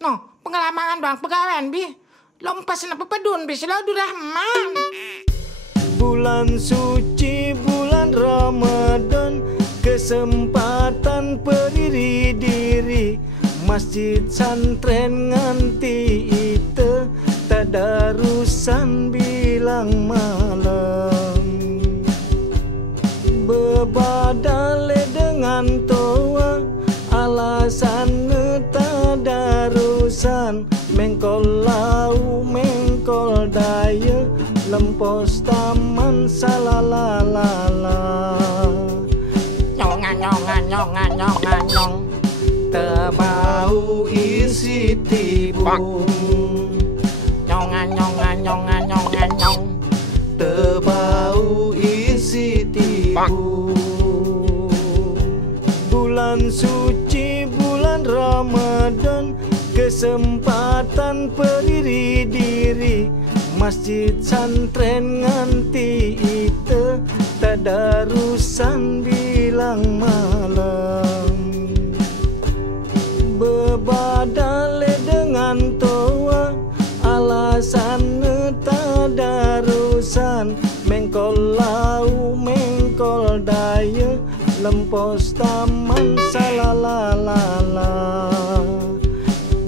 No, pengalaman doang pegawaian bi. Lompas na pepadun bi sila Rahman. Bulan suci bulan Ramadan, kesempatan berdiri diri masjid santren nganti itu tadarusan bilang malam. Bebadale dengan toa alasan tadarusan, mengkol lau mengkol daya lempos taman salalalala. Nyonga nyonga nyonga nyonga nyong. Tebau isi tibung. Nyonga nyonga nyonga nyonga nyong. Tebau isi tibung. Bulan suci bulan Ramadan, kesempatan berdiri diri masjid santren nganti itu tadarusan bilang malam. Bebadale dengan toa alasan tadarusan, mengkol lau mengkol daya lempos taman salalalala.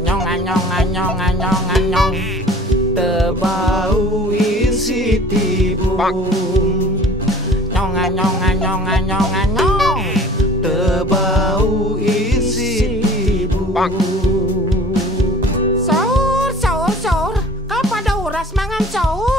Nyonga nyonga nyonga nyonga nyong. Tebau isi tibung. Nyonga nyonga nyonga nyonga nyong. Tebau isi tibung. Sahur sahur sahur. Kau pada uras mangan sahur.